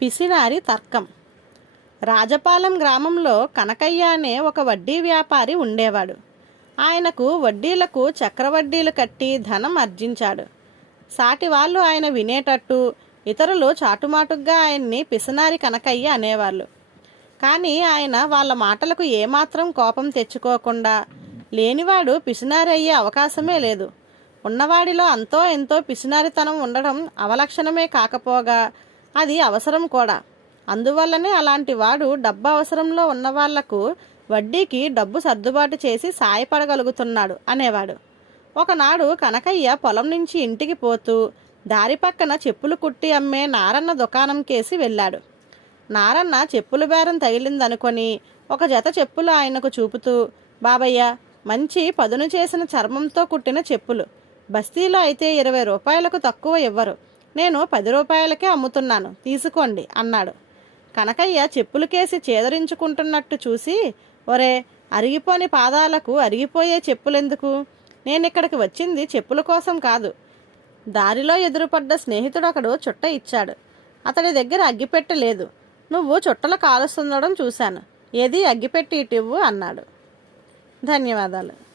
పిసినారి తర్కం. రాజపాలెం గ్రామంలో కనకయ్య అనే ఒక వడ్డీ వ్యాపారి ఉండేవాడు. ఆయనకు వడ్డీలకు చక్రవడ్డీలు కట్టి ధనం ఆర్జించాడు సాటి వాళ్ళు ఆయన వినేటట్టు ఇతరులు చాటుమాటుగ్గా ఆయన్ని పిసినారి కనకయ్య అనేవాళ్ళు. కానీ ఆయన వాళ్ళ మాటలకు ఏమాత్రం కోపం తెచ్చుకోకుండా లేనివాడు పిసినారి అయ్యే అవకాశమే లేదు. ఉన్నవాడిలో అంతో ఎంతో పిసినారితనం ఉండడం అవలక్షణమే కాకపోగా అది అవసరం కూడా. అందువల్లనే అలాంటి వాడు డబ్బు అవసరంలో ఉన్న వాళ్ళకు వడ్డీకి డబ్బు సర్దుబాటు చేసి సాయపడగలుగుతున్నాడు అనేవాడు. ఒకనాడు కనకయ్య పొలం నుంచి ఇంటికి పోతూ దారి పక్కన చెప్పులు కుట్టి అమ్మే నారన్న దుకాణంకేసి వెళ్ళాడు. నారన్న చెప్పుల బేరం తగిలిందనుకొని ఒక జత చెప్పులు ఆయనకు చూపుతూ బాబయ్య మంచి పదును చేసిన చర్మంతో కుట్టిన చెప్పులు. బస్తీలో అయితే ఇరవై రూపాయలకు తక్కువ ఇవ్వరు. నేను పది రూపాయలకే అమ్ముతున్నాను తీసుకోండి అన్నాడు. కనకయ్య చెప్పులు కేసి చేదరించుకుంటున్నట్టు చూసి ఒరే అరిగిపోని పాదాలకు అరిగిపోయే చెప్పులెందుకు? నేను ఇక్కడికి వచ్చింది చెప్పుల కోసం కాదు. దారిలో ఎదురుపడ్డ స్నేహితుడొకడు చుట్ట ఇచ్చాడు. అతడి దగ్గర అగ్గిపెట్టె లేదు. నువ్వు చుట్టలు కాలుస్తుండడం చూశాను. ఏది అగ్గిపెట్టి ఇటివ్వు అన్నాడు. ధన్యవాదాలు.